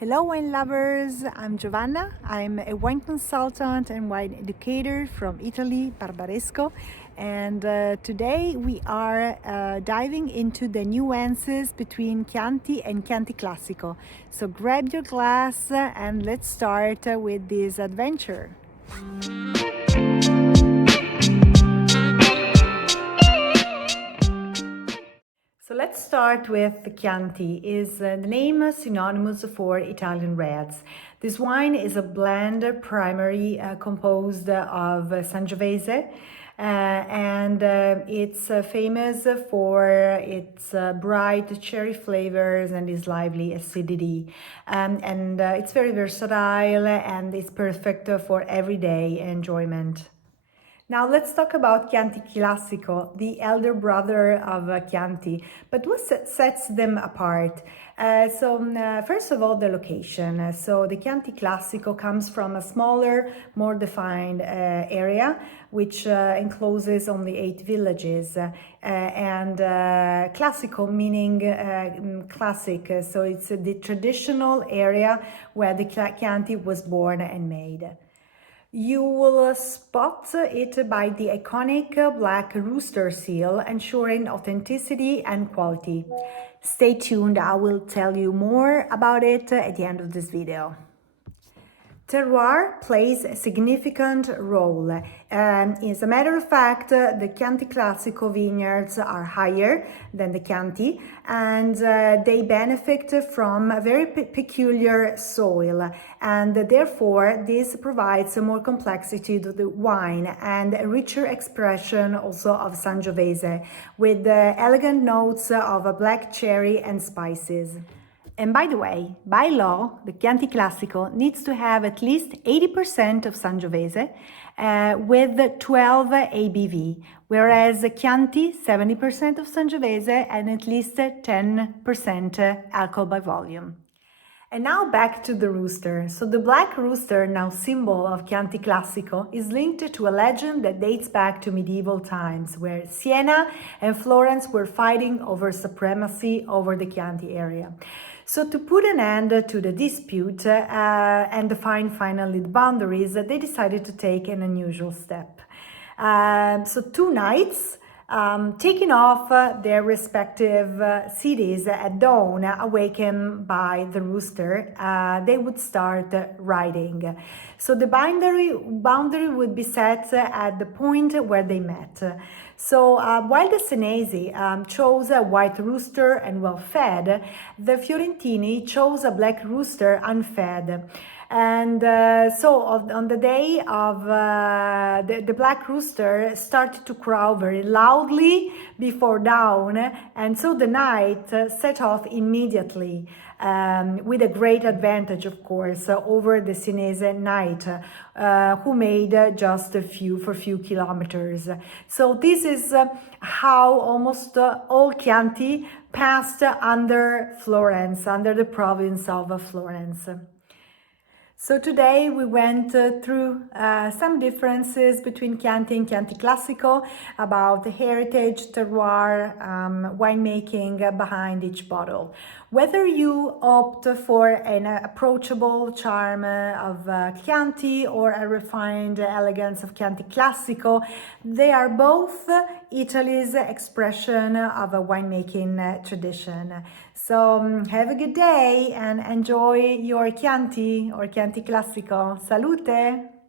Hello wine lovers, I'm Giovanna. I'm a wine consultant and wine educator from Italy, Barbaresco. And today we are diving into the nuances between Chianti and Chianti Classico. So grab your glass and let's start with this adventure. So let's start with the Chianti. Is the name synonymous for Italian reds. This wine is a blend primary composed of Sangiovese and it's famous for its bright cherry flavors and its lively acidity. And it's very versatile and it's perfect for everyday enjoyment. Now let's talk about Chianti Classico, the elder brother of Chianti. But what sets them apart? First of all, the location. So the Chianti Classico comes from a smaller, more defined area, which encloses only 8 villages. Classico meaning classic, so it's the traditional area where the Chianti was born and made. You will spot it by the iconic black rooster seal, ensuring authenticity and quality. Stay tuned, I will tell you more about it at the end of this video. Terroir plays a significant role. As a matter of fact, the Chianti Classico vineyards are higher than the Chianti and they benefit from a very peculiar soil, and therefore this provides more complexity to the wine and a richer expression also of Sangiovese with elegant notes of black cherry and spices. And by the way, by law, the Chianti Classico needs to have at least 80% of Sangiovese with 12 ABV, whereas Chianti 70% of Sangiovese and at least 10% alcohol by volume. And now back to the rooster. So the black rooster, now symbol of Chianti Classico, is linked to a legend that dates back to medieval times, where Siena and Florence were fighting over supremacy over the Chianti area. So to put an end to the dispute and define finally the boundaries, they decided to take an unusual step. So 2 knights taking off their respective cities at dawn, awakened by the rooster, they would start riding. So the boundary would be set at the point where they met. So while the Senesi chose a white rooster and well-fed, the Fiorentini chose a black rooster unfed. And so on the day of the black rooster started to crow very loudly before dawn, and so the knight set off immediately with a great advantage, of course, over the Senese knight who made just a few kilometers. So this is how almost all Chianti passed under Florence, under the province of Florence. So today we went through some differences between Chianti and Chianti Classico about the heritage, terroir, winemaking behind each bottle. Whether you opt for an approachable charm of Chianti or a refined elegance of Chianti Classico, they are both Italy's expression of a winemaking tradition. So have a good day and enjoy your Chianti or Chianti Classico. Salute!